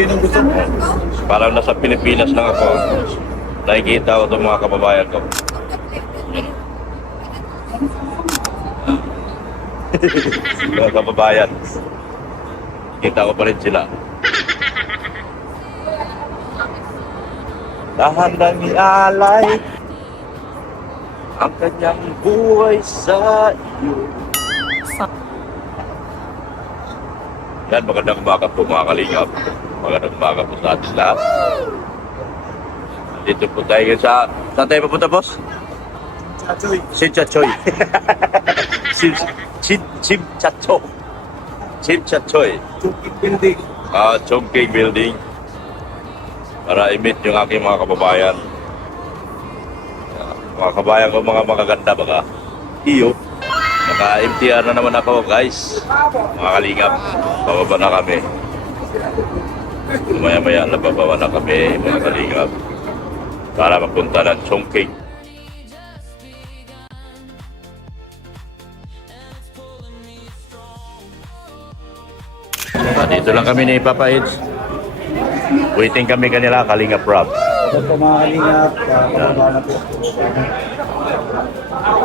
sinong gusto mo? Parang nasa Pilipinas lang ako. Nakikita ko itong mga kababayan ko. Mga kababayan. Kita ko pa rin sila. Dahan-dahan ialay ang kanyang buhay sa iyo. Yan, magandang umaga po mga kalingap. Magandang umaga po sa atin lahat. Dito po tayo sa... Saan tayo papunta, boss? Chachoy. Simchachoy. Simchachoy. Simchachoy. Chungking building. Chongqing Building. Para i-meet yung aking mga kababayan. Mga kababayan ko, mga magaganda baka. Iyo. Naka-MTR na naman ako, guys. Mga kalingap. Bababa na kami. Maya-maya bababa na kami, mga kalingap. Para mapunta ng Chongqing. Dito lang kami ni Papa Eds. Waiting kami kanila, Kalingap Rob. Ito po mga kalingap. Pababa na po.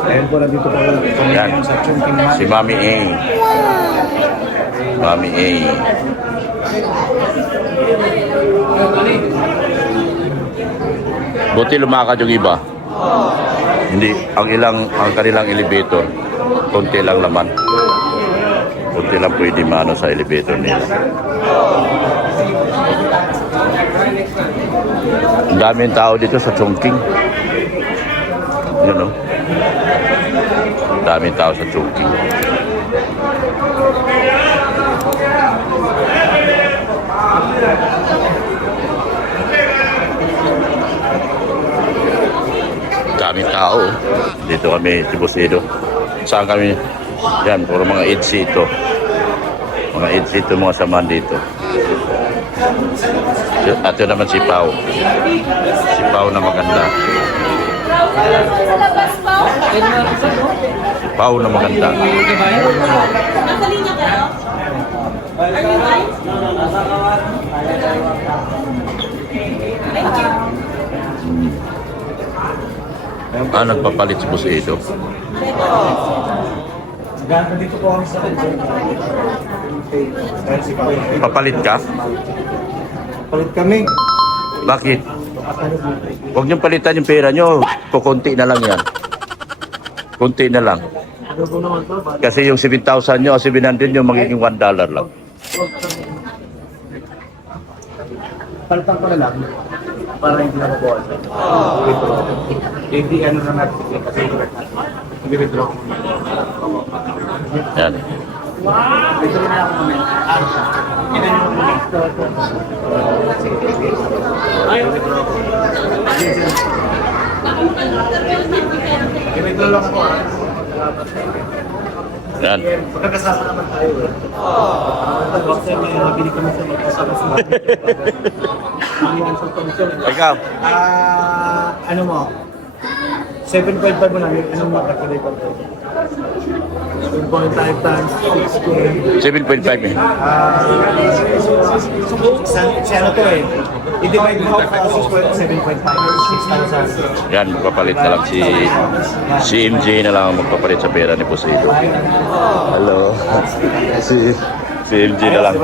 Ayun po nandito po Yan. sa Chungking Si Mami A. Mami A. Buti lumakad yung iba. Hindi, ang kanilang elevator, konti lang naman. Konti lang pwede mano sa elevator nila. Ang daming tao dito sa Chongqing. Yun o. Ang daming tao sa Chongqing. Daming tao. Dito kami, Tibusido. Saan kami? Yan, puro mga EDC ito. Mga EDC ito, mga samahan dito. At yun naman si Pao. Si Pao na maganda. Si Pao na maganda. Nagpapalit si Busido. Ganda dito po kami sa Papalit ka? Palit kami. Bakit? Huwag niyong palitan yung pera niyo. Kukunti na lang yan. Kunti na lang. Kasi yung 7,000 niyo o 700 niyo magiging $1 lang. Palitan ko na lang. Para hindi na mabuhay. Hindi ano na natin kasi i-withdraw. Yan. Dito na ako namin. I-withdraw lang ako. Yan. Magkakasama naman tayo. Kasi may nabili kami sa magkasama sa Ikaw? Ano mo? 7.5 mo namin. Anong makakalay pa ito? 7.5 times 6 7.5 eh. Si ano to eh. I-divide mo ako 7.5. 6,000. Yan, magpapalit na lang si MJ na lang ang magpapalit sa pera ni Busido. Hello. Si MJ na lang.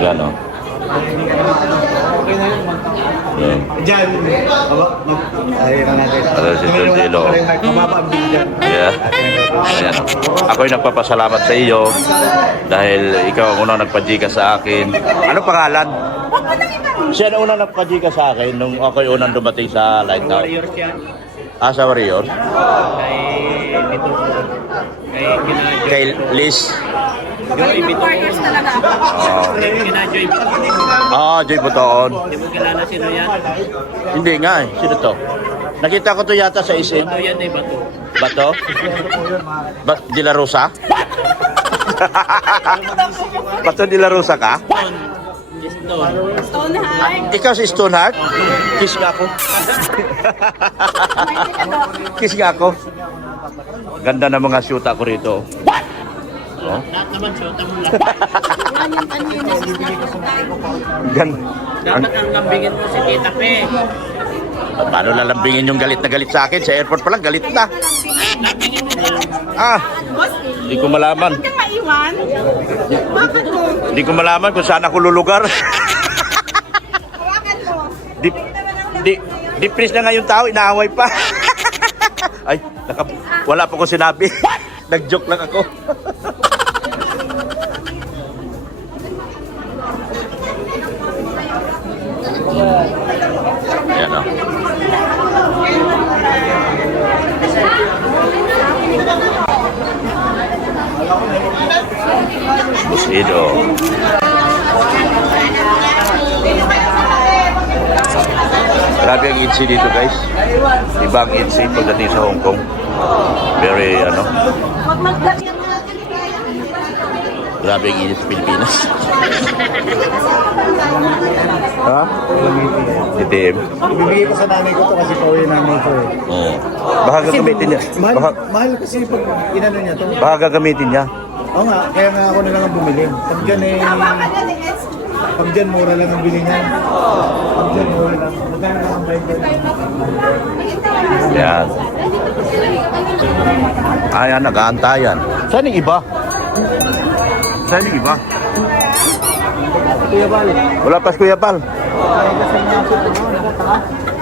Yan o. Okay na yun. Yan. Diyan. Ayun na natin. Ano si Tondilo? Mababa ang bigyan. Yeah. Ayan. Ako'y nagpapasalamat sa iyo dahil ikaw ang unang nagpa-Gcash sa akin. Ano pangalan? Siya ang unang nagpa-Gcash sa akin nung ako'y unang dumating sa Lighthouse. Sa Warrior? Kay Liz. Warriors talaga ako. Joy Butoon. Hindi mo kilala sino yan? Hindi nga eh. Sino to? Nakita ko to yata sa isin. Ano yan eh, bato? Bato? De La Rosa? Bato de La Rosa ka? Stone. Stoneheart. Ikaw si Stoneheart? Kiss nga ako. Kiss nga ako. Ganda ng mga shoot ako rito. Oh. Lahat naman siya, tamo lang. Yan yung kanina sa Gan. Dapat ang lambingin mo si Tita Pe. Paano lalambingin yung galit na galit sa akin? Sa airport pa lang, galit na. Ah, hindi ko malaman. Bakit ka maiwan? Bakit mo? Hindi ko malaman kung saan ako lulugar. Hawakan mo. Depressed na nga yung tao, inaaway pa. Ay, wala pa ko sinabi. Nag-joke lang ako. Ayan o. Busido. Grabe ang EDC dito guys. Iba ang EDC pagdating sa Hong Kong. Very ano. Grabe ang EDC sa Pilipinas. Ha? ITM. Bibigay ko sa nanay ko to kasi pauwi yung nanay ko eh. Oo. Baka gagamitin niya. Mahal kasi pag inano niya to. Baka gagamitin niya. Oo nga, kaya nga ako na lang ang bumili. Pag dyan eh, pag dyan mura lang ang bili niyan. Pag dyan mura lang. Magkano lang ang bayad dyan? Yan. Ayan, nag-aantayan. Saan yung iba? Saan yung iba? Kuya Bal, Wala pa si Kuya Pal. kaya kasi nga sa ano, nakataka.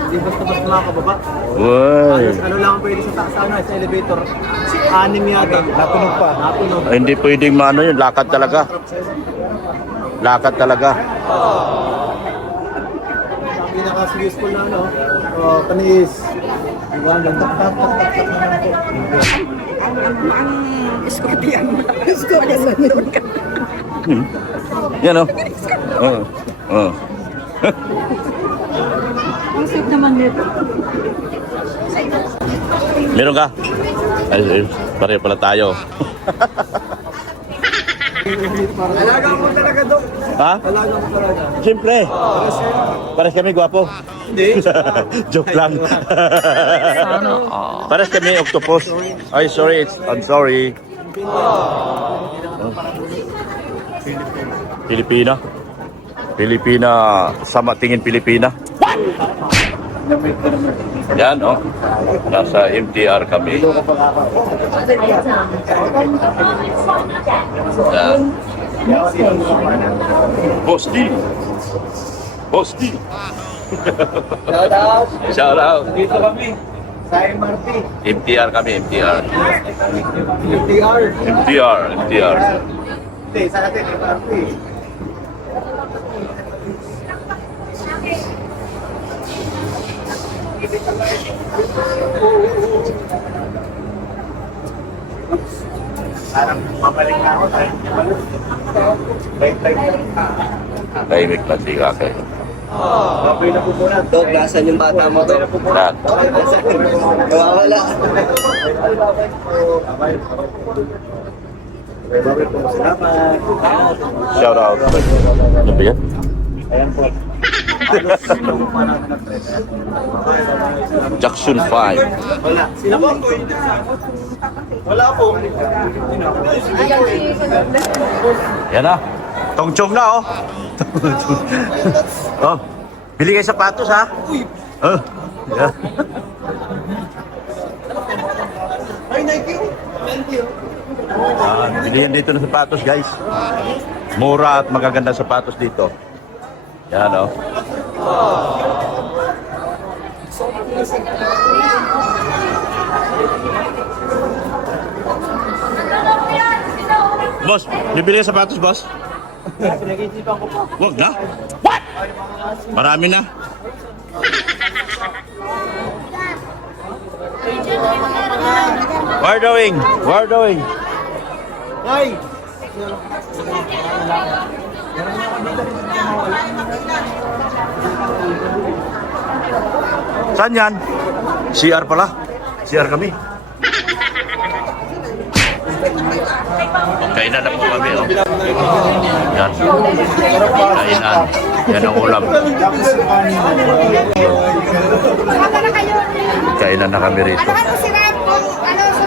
Hindi basta-basta makakababa. Uy. Ano lang ang pwede sa taas, ano, sa elevator. 6 yata. Natunog pa. Natunog. Ay, hindi pwedeng maano yun. Lakad talaga. Lakad talaga. Ang pinaka-useful na ano, panis. Diba, tak-tak-tak-tak naman po. Scorpion mo. Scorpion ka. Yan o. Oo. Oo. Ang sweet naman nito. Meron ka? Ay, pareho pala tayo. Alaga mo talaga, Dok. Ha? Alaga mo talaga. Siyempre. Pares kami gwapo. Hindi. Joke lang. Pares kami octopus. Ay, sorry. I'm sorry. Pilipina. Pilipina. Sama tingin Pilipina. Yan, oh. Nasa MTR kami. Yan. Bosti. Bosti. Shout out. Shout out. Dito kami. Sa MRT. MTR kami, MTR. MTR. MTR, MTR. Hindi, sa atin, MRT. Parang pabalik na ako tayo. Bait-bait. Tahimik na si Kakay. Baboy na po muna. Dog, nasan yung bata mo, Dog? Lahat. Nawawala. Baboy po. Salamat. Shout out. Ano ba yan? Ayan po. Jackson 5. Wala. Sila po. Wala po. Yan na. Tongchong na, oh. Oh. Bili kayo sapatos, ha? Oh. Yeah. Ay, Nike. Thank you. Bilihan dito ng sapatos, guys. Mura at magaganda sapatos dito. Yan, oh. Boss, bibili ng sapatos, boss? Pinag-isipan ko po. Wag na. What? Marami na. Where doing? Where doing? Ay! Saan yan? CR pala. CR kami. Kainan na po kami. Oh. Yan. Kainan. Yan ang ulam. Kainan na kami rito. Ano si Ram? Ano sa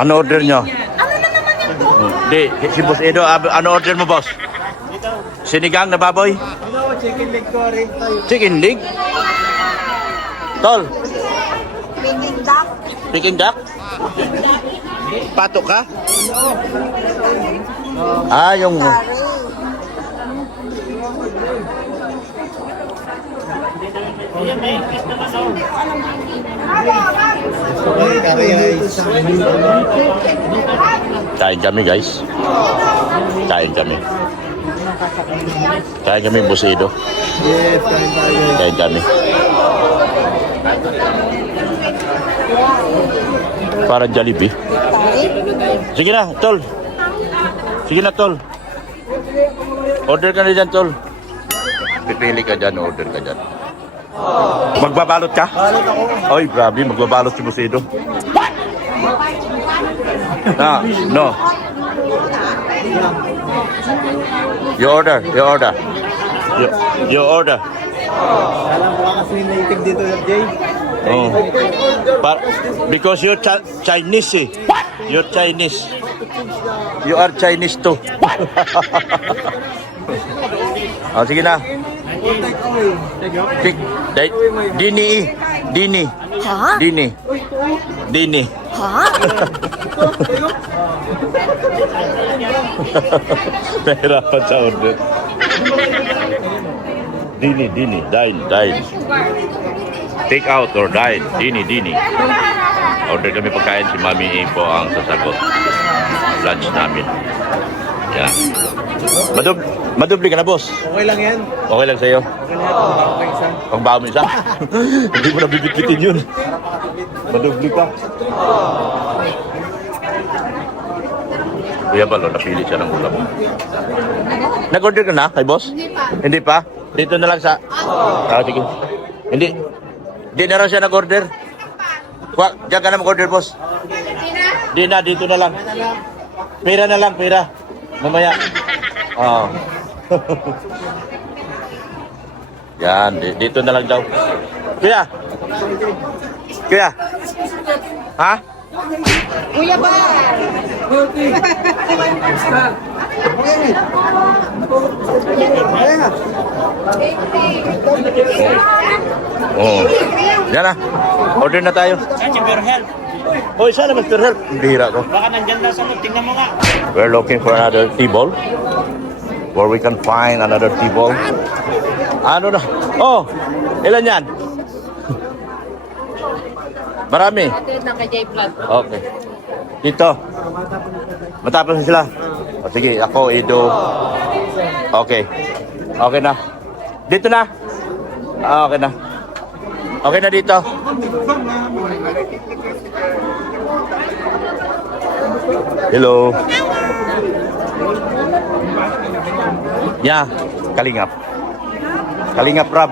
Ano order nyo? Ano na naman yan to? Di, si Boss Edo, ano order mo, boss? Sinigang na baboy? Ano, chicken leg ko rin tayo. Chicken leg? Tol, Peking duck. Peking duck? Pato ka? Ah, yung... Okay, guys. Kain kami, guys. Kain kami. Kain kami, Boss Edo. Yes, kain tayo. Kain kami. Parang Jollibee. Sige na, tol. Sige na, tol. Order ka na dyan, tol. Pipili ka dyan, order ka dyan. Magbabalot ka? Balot ako. Oy, grabe, magbabalot si Busido. Ah, no. You order, you order. You order. Alam ko kasi native dito, Jay. Oh. Because you're Chinese eh. You're Chinese. You are Chinese too. Oh, sige na. Dini. Dini. Ha? Dini. Dini. Ha? Nahirapan sa order. Dini. Dine. Take out or dine. Dini. Order kami pagkain, si Mami A po ang sasagot. Lunch namin. Yeah. Madubli ka na, boss. Okay lang yan. Okay lang sa'yo. Okay lang yan. Okay, isa. Pang baho mo isa. Hindi mo na bibitbitin yun. Madubli ka. Kuya Balo, napili siya ng ulam. Nag-order ka na kay boss? Hindi pa. Dito na lang sa... Ah, sige. Hindi na raw siya nag-order. Diyan ka na mag-order, boss. Di na, dito na lang. Pera na lang, pera. Mamaya. Oo. Yan, dito na lang daw. Kuya. Ha? Kuya ba? Oo. Yan na. Order na tayo. Saan si Pure Health? Hoy, sana Mr. Help. Bihira ko. Baka nandyan na sa loob. Tingnan mo nga. We're looking for another table where we can find another table. Ano na? Oh, ilan yan? Marami. Okay. Dito. Matapos na sila. O sige, ako, Edo. Okay. Okay na. Dito na. Ah, okay na. Okay na dito. Hello. Yeah, Kalingap. Kalingap Rob.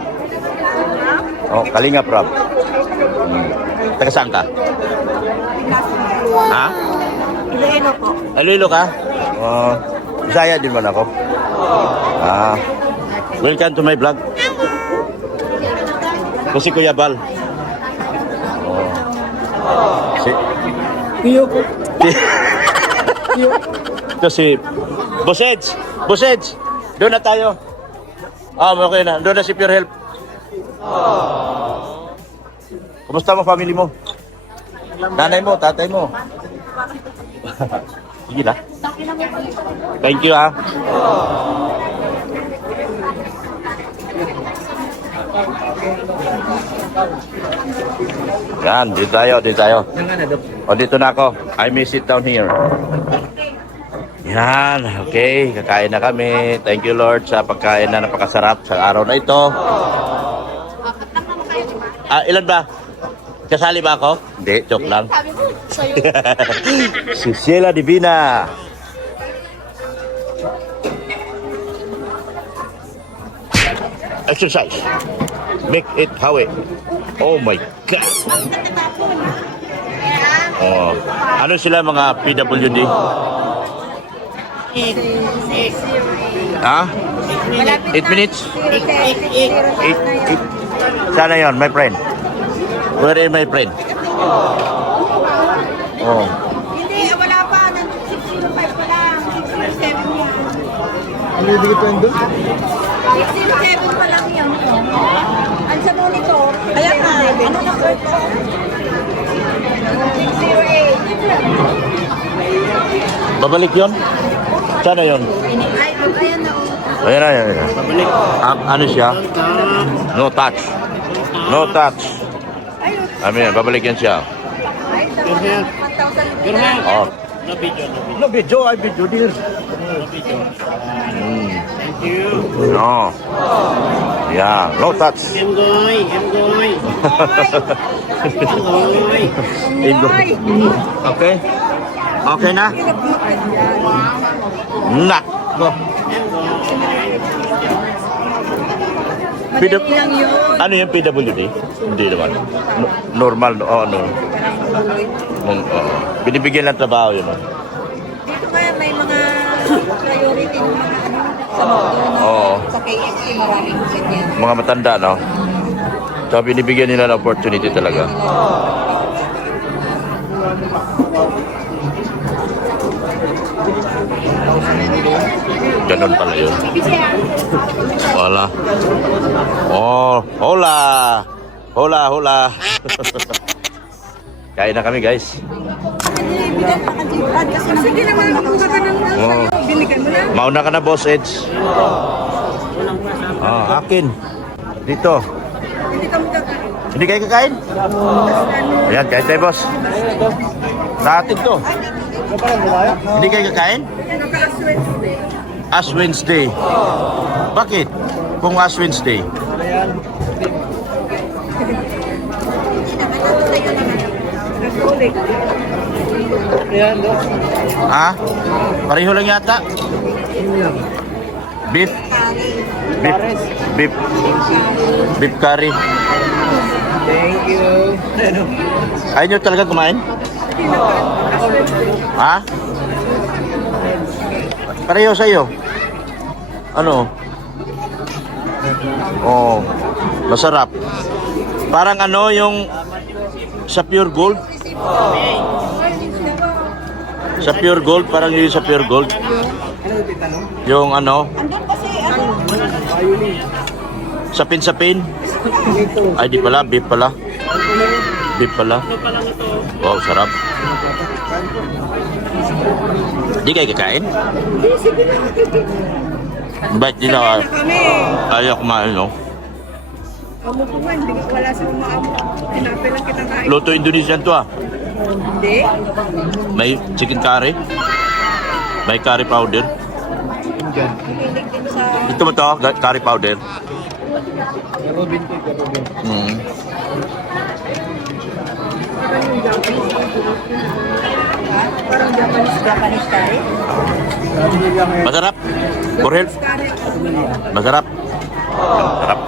Oh, Kalingap Rob. Taga saan ka? Ha? Iloilo po. Iloilo ka? Oh, Bisaya din man ako. Ah. Welcome to my vlog. Kasi Kuya Bal. Oh. Tiyo ko. Kasi Boseds, doon na tayo. Ah, okay na. Doon na si Pure Help. Kumusta mo family mo? Nanay mo, tatay mo. Sige na. Thank you ha. Yan, dito tayo. O, dito na ako. I may sit down here. Yan, okay. Kakain na kami. Thank you, Lord, sa pagkain na napakasarap sa araw na ito. Ah, ilan ba? Kasali ba ako? Hindi, joke lang. Si Sheila Divina. Exercise. Make it hawi. Oh my God. Oh. Ano sila mga PWD? Ha? 8 minutes? 8. Sana yon, my friend. Where is my friend? Oh. Hindi, wala pa. 605 pa lang. 607 yan. Ano yung dikit pa yun doon? 607 pa lang yan. Ang sa monitor, kaya nga, ano na po ito? 608. Babalik yun? Sana yun? Ay, ayan na. Ayan na, ayan na. Ano siya? No touch. No touch. Amin, babalik yan siya. Ay, 1,000. Your hand. Oh. No video, no video. No video, I video dear. No video. Thank you. No. Yeah, no touch. Emgoy, Emgoy. Emgoy. Okay? Okay na? Nak. Go. Madali lang yun. Ano yung PWD? Hindi naman. Normal, ano. Binibigyan ng trabaho yun. Dito kaya may mga priority ng mga ano sa motor, no? Oo. Sa KFC maraming ganyan. Mga matanda, no? So, binibigyan nila ng opportunity talaga. Ganun pala yun. Wala. Oh, hola! Hola, hola! Kain na kami, guys. Sige naman, makuha ka ng Oh. binigyan mo na. Mauna ka na, Boss Edge. Ah, akin. Dito. Hindi ka magkakaroon. Hindi kayo kakain? Ayan, kain tayo, boss. Sa atin to. Hindi kayo kakain? Ash Wednesday. Bakit? Kung Ash Wednesday? Ha? Pareho lang yata? Beef? Beef? Beef? Beef curry? Thank you. Ayaw nyo talaga kumain? Ha? Pareho sa'yo. Ano? Oh, masarap. Parang ano yung sa Pure Gold? Sa Pure Gold, parang yung sa Pure Gold. Yung ano? Andun kasi, ano, Sapin-sapin? Ay, di pala. Beef pala. Beef pala. Wow, sarap. Di kayo kakain? Ba't di na kami. ayaw kumain, no? Amo ko man, hindi wala sa umaamo. Tinapay lang kita kain. Luto Indonesian to, ah. Hindi. May chicken curry. May curry powder. Hilig din sa... Ito mo to, curry powder. Robin ko, Robin. Mm. Parang Japanese curry. Sabi nila ngayon, Masarap. For help. Masarap. Masarap.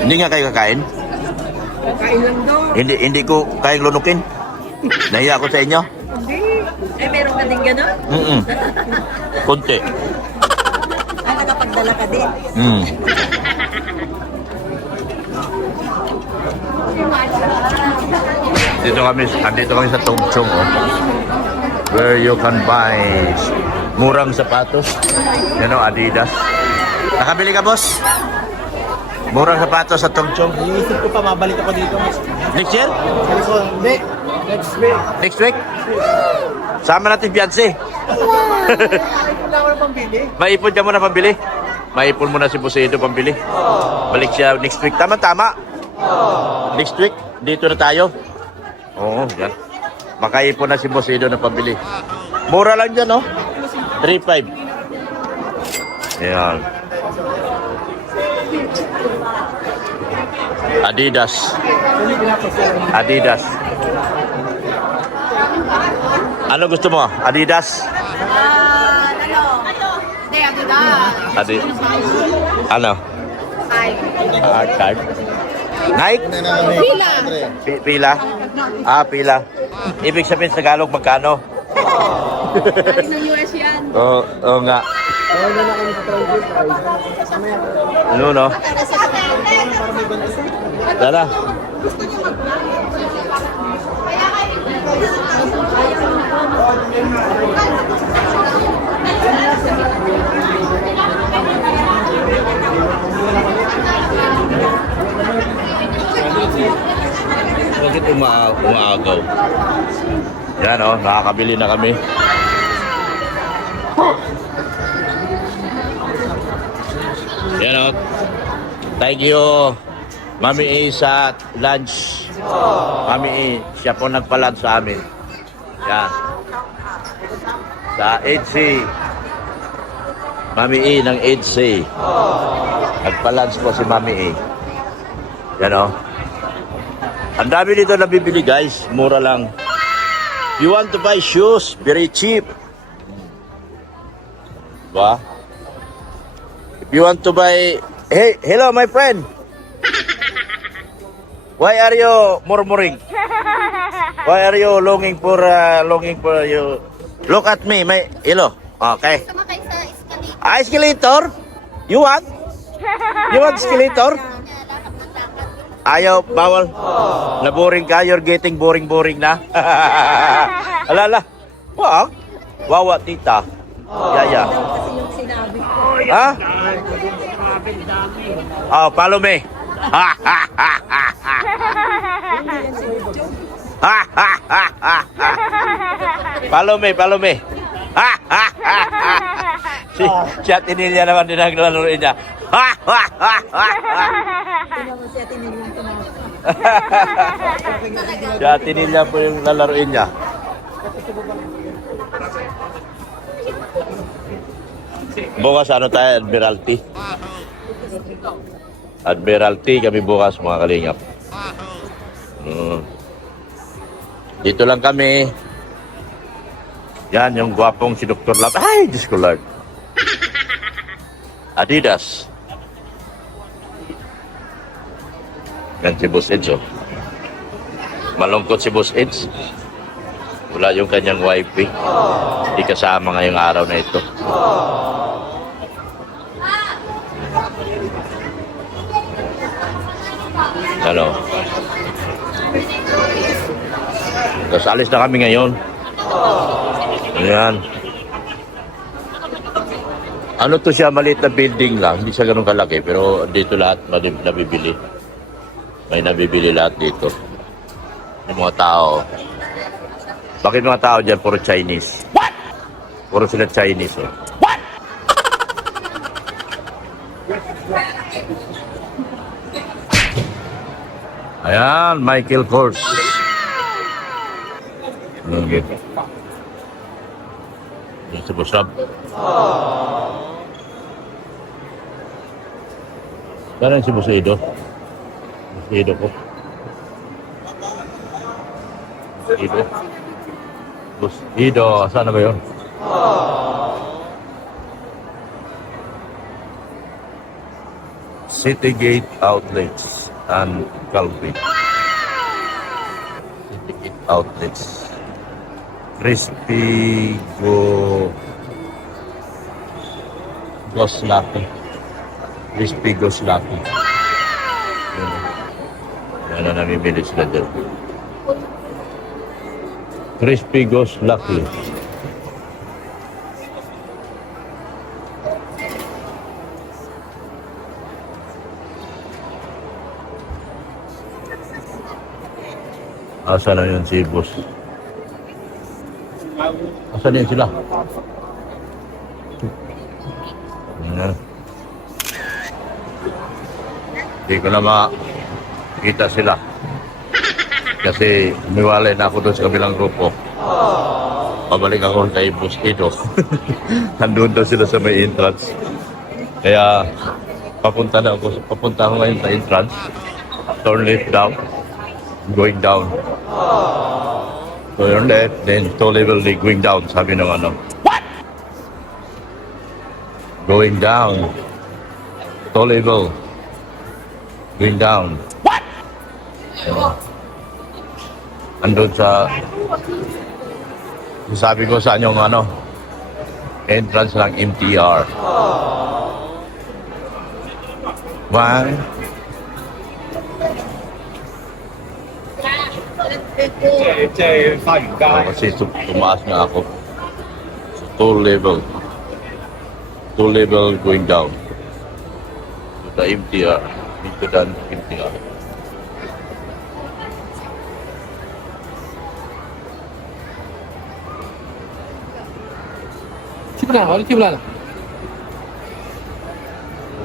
Hindi nga kayo kakain? Kain lang daw. Hindi ko kayang lunukin. Nahiya ako sa inyo. Hindi. Eh, meron ka din gano'n? Konti. Ay, nakapagdala ka din. Andito kami sa Tongchong, oh. Where you can buy murang sapatos. Yan, oh, Adidas. Nakabili ka, boss? Murang sapatos sa Tongchong. iniisip ko pa, mabalik ako dito. Next year? Sabi ko, hindi. Next week. Next week? Sama natin fiancé. Wala ko na pambili. Maipon ka muna pambili. Maipon muna si Busedo pambili. Balik siya next week. Tama-tama. Next week, dito na tayo. Oo, yan. Makaipon na si Busedo na pambili. Mura lang dyan, no? 3.5. Yan. Adidas. Adidas. Ano gusto mo? Adidas? Hindi, Adidas. Ano? Card. Nike? Pila. Pila? Ah, pila. Ibig sabihin sa Tagalog, magkano? Galing ng US yan. Oo nga. Ano, no? Tara. Bakit umaagaw? Yan o, nakakabili na kami. Yan o. Thank you, Mami A sa lunch. Mami A, siya po nagpa-lunch sa amin. Yan. Sa 8C. Mami A ng 8C. Nagpa-lunch po si Mami A. Yan o. Ang dami dito nabibili guys. Mura lang. You want to buy shoes? Very cheap. Diba? If you want to buy... Hey, hello my friend. Why are you murmuring? Why are you longing for you? Look at me, my hello. Okay. Sumakay sa escalator. Escalator? You want? You want escalator? Ayaw, bawal. Na-boring ka, you're getting boring na. Alala. Wag. Wawa tita. Yaya. Kasi yung sinabi ko. Ha? Oh, follow me. Ha ha ha ha ha. Ha ha ha ha ha. Follow me. Ha ha ha ha. Si Ate Nelia naman din naglalaroin niya. Ha ha ha ha ha. Tingnan mo siya, tinignan ko na. Si Ate Nelia po yung lalaroin niya. Bukas ano tayo, Admiralty. Admiralty kami bukas mga kalingap. Dito lang kami. Yan yung gwapong si Dr. Lab. Ay, Diyos ko Lord. Adidas. Yan si Boss Eds, oh. Malungkot si Boss Eds. Wala yung kanyang wife, eh. Hindi kasama ngayong araw na ito. Ano? Tapos alis na kami ngayon. Ayan. Ano to siya, maliit na building lang. Hindi siya ganun kalaki. Pero dito lahat nabibili. May nabibili lahat dito. Yung mga tao. Bakit mga tao dyan puro Chinese? What? Puro sila Chinese, oh. What? Ayan, Michael Kors. Okay. Yan si Boss Rob. Saan si Boss Ido? Boss Ido ko. Ido. Boss Ido, saan na ba yun? Citygate Outlets and Calvi. Citygate Outlets. Crispy Goslaki. Crispy Goslaki. Yan na namimili sila dyan. Crispy Goslaki. Asa na yun si Boss? Asa na yun sila? Ayan. Hindi ko na makita sila. Kasi umiwalay na ako doon sa kabilang grupo. Pabalik ako kay Boss Ido. Nandun daw sila sa may entrance. Kaya papunta ako ngayon sa entrance. Turn left down. Going down. Turn left, then to level going down. Sabi ng ano. What? Going down. To level. Going down. What? Andun sa sabi ko sa yung ano entrance ng MTR. One. Kasi tumaas na ako. So, two level going down. To the MTR. Into the MTR.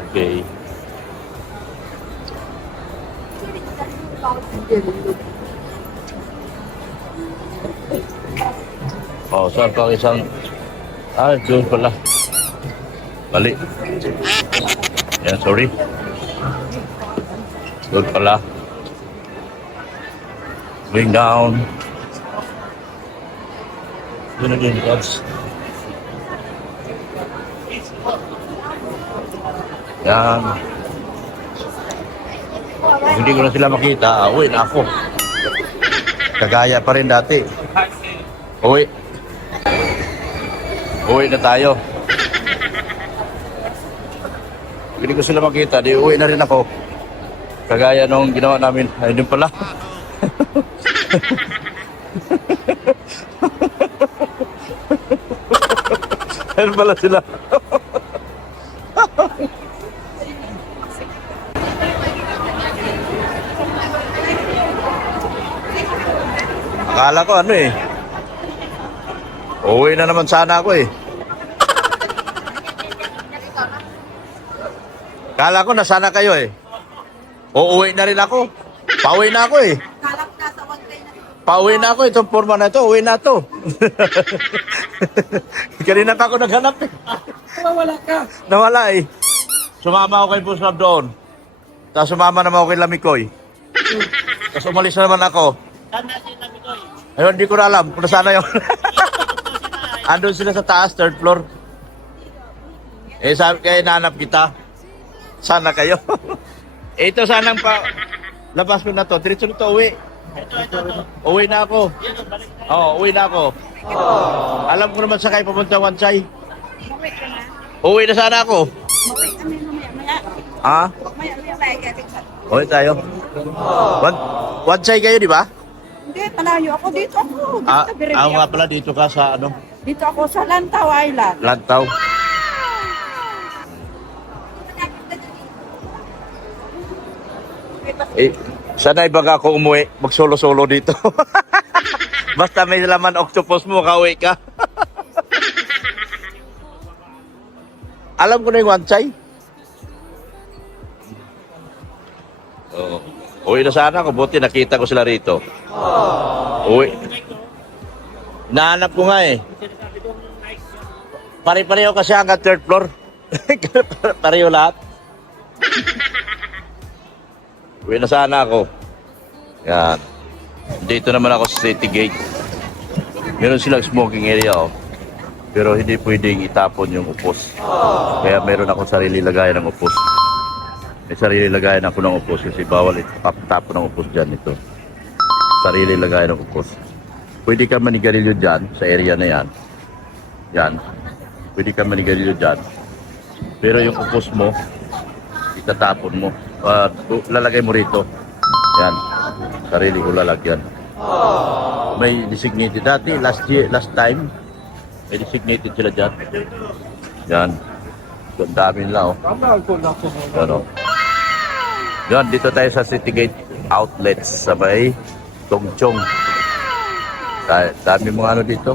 Okay. Oh, saan pa ang isang... Ah, doon pala. Bali. Yan, sorry. Doon pala. Going down. Doon na din, guys. Yan. Kung hindi ko na sila makita, uwi na ako. Kagaya pa rin dati. Uwi. Uwi na tayo. Kung hindi ko sila makita, di uwi na rin ako. Kagaya nung ginawa namin. Ay, din pala. Ayun pala sila. Akala ko ano eh. Uwi na naman sana ako eh. Akala ko nasana kayo eh. Uuwi na rin ako. Pauwi na ako eh. Kalap na sa one day na. Pauwi na ako. Itong forma na ito. Uwi na to. Kanina pa ako naghanap eh. Wala ka. Nawala eh. Sumama ako kay Buslab doon. Tapos sumama naman ako kay Lamikoy. Tapos umalis na naman ako. Ayun, hindi ko na alam kung nasaan yun. Andun sila sa taas, third floor. Eh, sabi kayo, nahanap kita. Sana kayo. Ito sanang pa... Labas ko na to. Diretso na to, uwi. Uwi na ako. Oo, uwi na ako. Alam ko naman sa kayo pumunta Wansay. Mawait ka na. Uwi na sana ako. Mawait kami mamaya. Ha? Maya tayo getting sa. Uwi tayo. Wansay kayo, di ba? Hindi, malayo ako dito ako. Dito Ah, sa Biribia. nga pala dito ka sa ano? Dito ako sa Lantaw Island. Lantaw. Eh, sanay baga ako umuwi, mag-solo-solo dito. Basta may laman octopus mo, kauwi ka. Alam ko na yung Wansay. Oo. Uwi na sana ako, buti nakita ko sila rito. Uwi. Nahanap ko nga eh. Pare-pareho kasi hanggang third floor. Pareho lahat. Uwi na sana ako. Yan. Dito naman ako sa City Gate. Meron silang smoking area oh. Pero hindi pwedeng itapon yung upos. Kaya meron akong sarili lagayan ng upos. May sarili lagayan ako ng upos kasi bawal itapon ng upos dyan ito. Sarili lagayan ng upos. Pwede ka manigarilyo dyan sa area na yan. Yan. Pwede ka manigarilyo dyan. Pero yung upos mo, itatapon mo. Lalagay mo rito. Yan. Sarili ko lalagyan. May designated dati. Last time, may designated sila dyan. Yan. Ang dami nila oh. Ano? Yan, dito tayo sa City Gate Outlets sa may Tongchong. Dami mga ano dito.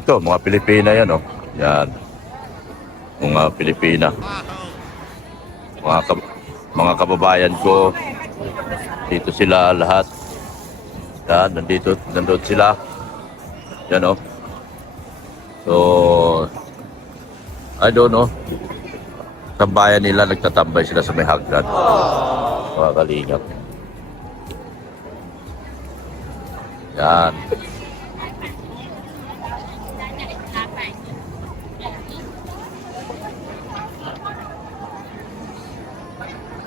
Ito, mga Pilipina yan oh. Yan. Mga Pilipina. Mga kababayan ko. Dito sila lahat. Yan, nandun sila. Yan oh. So, I don't know. Tambayan nila, nagtatambay sila sa may hagdan. Mga kalingap. Yan.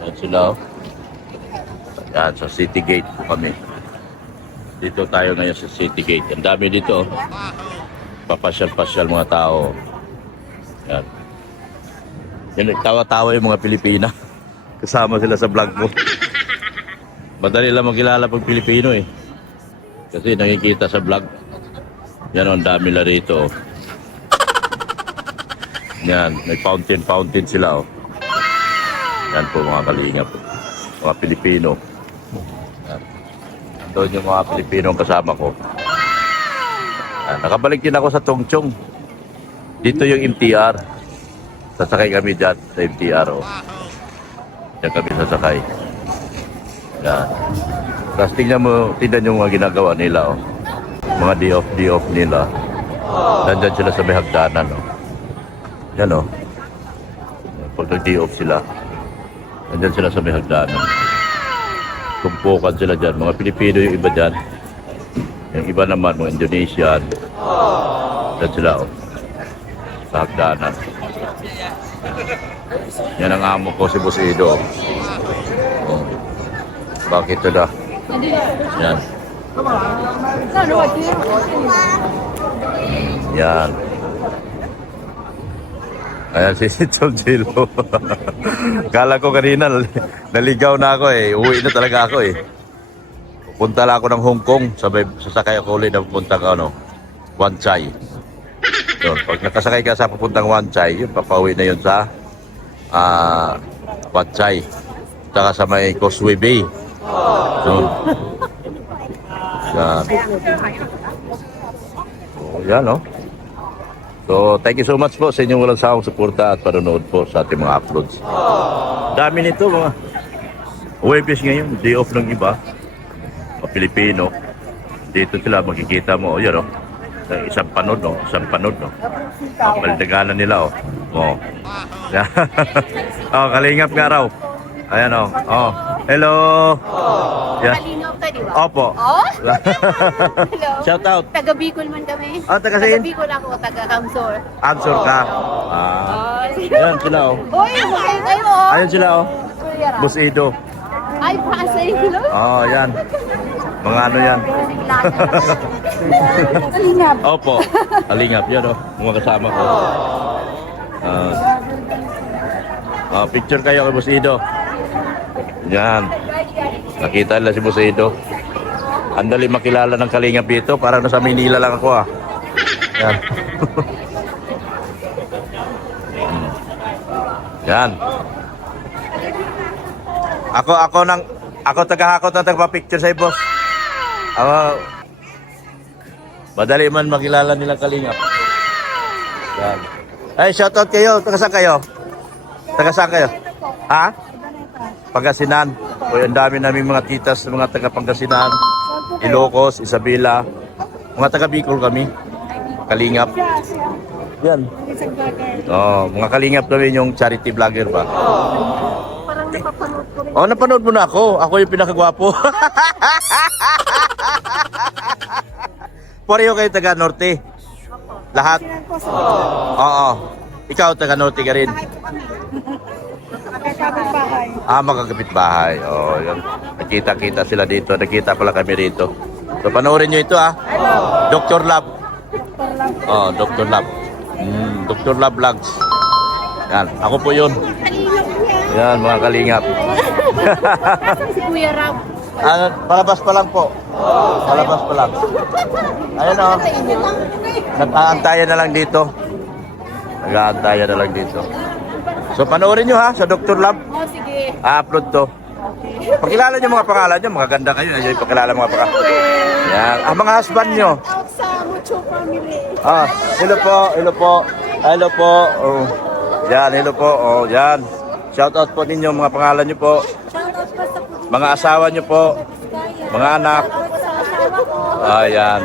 Yan sila. Oh. Yan, sa City Gate po kami. Dito tayo ngayon sa City Gate. Ang dami dito. Oh. Papasyal-pasyal mga tao. Yan. Yan, nagtawa-tawa yung mga Pilipina. Kasama sila sa vlog mo. Madali lang magkilala pag Pilipino eh. Kasi nakikita sa vlog. Yan, ang dami na rito. Oh. Yan, may fountain sila. Oh. Yan po mga kalingap. Mga Pilipino. Yan. Doon yung mga Pilipino ang kasama ko. Yan. Nakabalik din ako sa Tongchong. Dito yung MTR. Sasakay kami dyan sa MTR. Oh. Diyan kami sasakay. Yan. Tapos tingnan yung mga ginagawa nila. Oh. Mga day off nila. Nandyan sila sa may hagdanan. Oh. Yan oh. Pag nag-day off sila, nandyan sila sa may hagdanan. Tumpukan sila dyan. Mga Pilipino yung iba dyan. Yung iba naman, mga Indonesian. Dyan sila oh. Sa hagdanan. Yan ang amo ko, si Boss Edo. Oh. Bakit ito na? Yan. Yan. Ayan si Chong Jilo. Kala ko kanina naligaw na ako eh. Uwi na talaga ako eh. Pupunta lang ako ng Hong Kong. Sasakay ako ulit na pupunta ka Wan Chai. So, pag nakasakay ka sa pupuntang Wan Chai, yun, papauwi na yun sa Wan Chai. Saka sa may Causeway Bay. So, yan. So, yan oh. So, thank you so much po sa inyong walang sawang suporta at panonood po sa ating mga uploads. Dami nito mga Huwebes ngayon, day off ng iba. Mga Pilipino. Dito sila makikita mo, yan o. Isang panod, no? Isang panod, no? Balidaganan nila, oh. Oh. Oh, kalingap nga raw. Ayan, oh. Oh. Hello. Yeah. Kalingap ka, di ba? Opo. Oh? Hello. Shout out. Taga Bicol man kami. Ah, taga saan? Taga Bicol ako, taga Kamsor. Answer ka. Ayan sila, oh. Uy, okay kayo, oh. Ayan sila, oh. Boss Edo. Ay, pasay, hello. Oh, yan. Mga ano yan. Kalingap. Opo. Kalingap. Yan, oh. Mga kasama ko. Picture kayo kay Boss Edo. Yan. Nakita nila si Boss Edo. Ang dali makilala ng kalingap dito. Parang nasa Manila lang ako, ah. Yan. Yan. Ako tagahakot na tagpa-picture sa boss. Ako, madali man makilala nilang kalingap. Yan. Ay, shoutout kayo. Taga saan kayo? Taga saan kayo? Ha? Pangasinan. O, ang dami namin mga titas, mga taga Pangasinan, Ilocos, Isabela. Mga taga Bicol kami. Kalingap. Yan. Oh, mga kalingap kami yung charity vlogger ba? Parang napapanood ko rin. Oh, napanood mo na ako. Ako yung pinakagwapo. Pareho kayo taga Norte. Lahat. Oo. Ikaw taga Norte ka rin. Magkakapit bahay. Oh, yun. Nakita-kita sila dito. Nakita pala kami rito. So, panoorin nyo ito, ah. Dr. Love. Oh, Dr. Love. Dr. Love Vlogs. Yan. Ako po yun. Yan, mga kalingap. Si Kuya Rab. Palabas pa lang po. Palabas pa lang. Ayun, oh. Nag-aantayan na lang dito. Nag-aantayan na lang dito. So, panoorin nyo, ha, sa Dr. Love. Oh, sige. Upload to. Pakilala nyo mga pangalan nyo. Magaganda kayo. Ayun yung pakilala mga pangalan. Yan. Mga husband nyo. Out sa Mucho Family. Hello po. Hello po. Hello po. Oh. Yan, hello po. Oh, yan. Shout out po ninyo mga pangalan nyo po. Shoutout pa sa Puti. Mga asawa nyo po. Mga anak. Shoutout sa asawa ko. Ayan.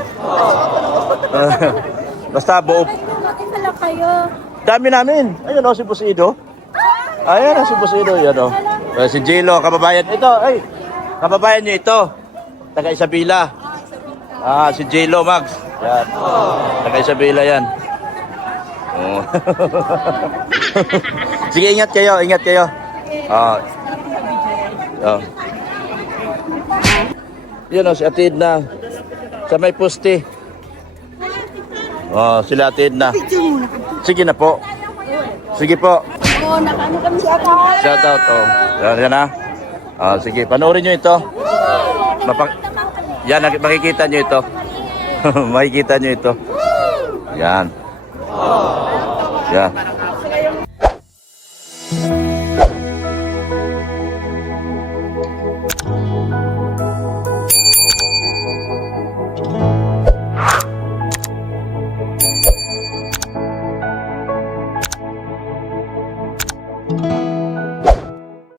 Basta buo. Laki na lang kayo. Dami namin. Ayun o, si Boss Edo. Ayan o, si Boss Edo. Yan o. Si Jilo, kababayan. Ito, ay. Kababayan nyo ito. Taga Isabela. Si Jilo, Max. Yan. Taga Isabela yan. Oh. Sige, ingat kayo. Ingat kayo. Yan o, si Ate Edna. Sa may poste. Sila Ate Edna. Sige na po. Sige po. Oo, nakano kami sa ako. Shout out. Oh. Yan na. Sige, panoorin nyo ito. Yan, makikita nyo ito. Makikita nyo ito. Yan. Yan.